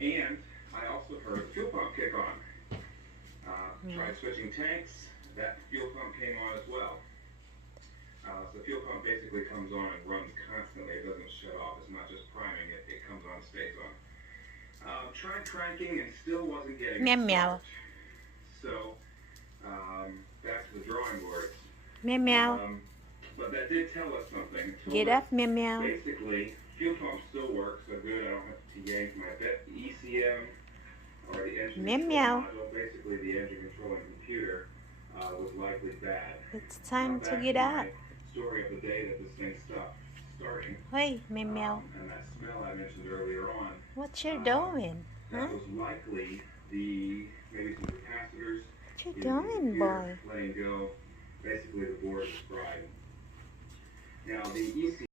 And I also heard the fuel pump kick on. Tried switching tanks, that fuel pump came on as well. So the fuel pump basically comes on and runs constantly. It doesn't shut off. It's not just priming it. It comes on, stays on. Tried cranking and still wasn't getting Meow it meow. So back to the drawing boards. Meow meow. But that did tell us something. Get up, meow meow. Basically, fuel pump still works, so good. I don't have to yank my ECM or the engine Meow control meow. module. Basically, the engine controlling computer was likely bad. It's time to Back get up. my story of the day that this thing stopped starting. Hey, meow meow. And that smell I mentioned earlier on. What you doing? Huh? That was likely maybe some capacitors. What you doing, boy? Letting go. Basically, the board is fried. Now, the ECM